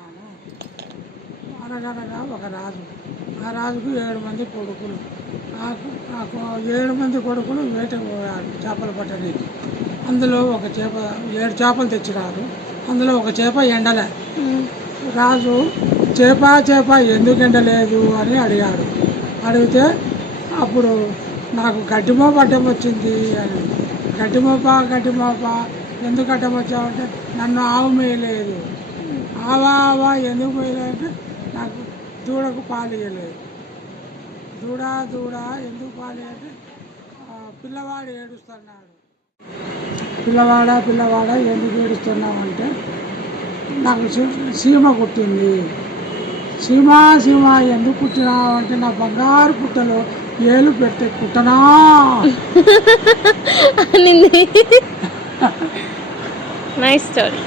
చెప్తున్నాను. అనగనగా ఒక రాజు, ఆ రాజుకు 7 మంది కొడుకులు. నాకు 7 మంది కొడుకులు వేటకు పోయారు చేపలు పట్టడానికి. అందులో ఒక చేప 7 చేపలు తెచ్చినారు. అందులో ఒక చేప ఎండలే. రాజు చేప ఎందుకు ఎండలేదు అని అడిగాడు. అడిగితే అప్పుడు నాకు గడ్డిమోప అడ్డం వచ్చింది అని. గడ్డిమోప ఎందుకు అడ్డం వచ్చావంటే నన్ను ఆవు మేయలేదు. ఆవా ఎందుకు మేయలేదంటే నాకు దూడకు పాలు ఇవ్వలేదు. దూడ ఎందుకు పాలు అంటే పిల్లవాడు ఏడుస్తున్నాడు. పిల్లవాడ ఎందుకు ఏడుస్తున్నావు అంటే నాకు సీమ కుట్టింది. సీమ ఎందుకు కుట్టినావు అంటే నా బంగారు పుట్టలో ఏలు పెట్టి కుట్టనా నైస్ స్టోరీ.